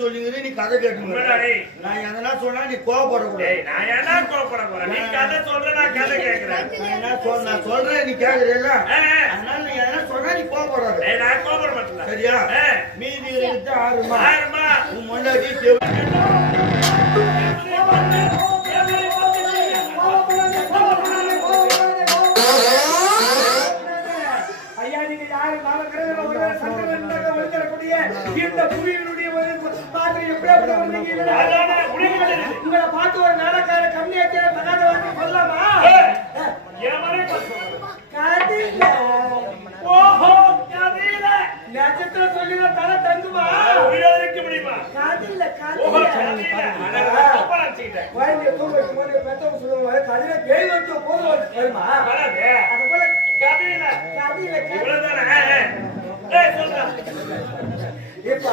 சொல்லுங்க நீ கதை கேட்டு நான் எதனா சொன்னா நீ கோவப்படக்கூடாது. நான் என்ன கோவப்பட போறேன்? நீ கதை சொல்ற, நான் கதை கேட்கிறேன். நான் சொல்றேன் நீ கேக்குறீல்ல, அதனால நீ எதனா சொன்னா நீ கோவப்படாத. நான் கோவப்பட மாட்டேன். சரியா? மீதி இருந்து 6 உன் மொண்டாட்டி ஐயா, நீங்க யாரு இந்த புலியினுடைய மாதிரி உங்களை பார்த்து ஒரு நாளக்கார கம்மியாச்சு தகாத வார்த்தை சொல்லலாமா? ஓஹோ, நட்சத்திரம் சொல்லி தலை தங்குமா? முடியுமா? காதில்ல குழந்தைய தூங்க வைக்கும் போது பெத்தவங்க சொல்லுவாங்க கதிரை பேய் வச்சு போது வருமா? அது போல இப்ப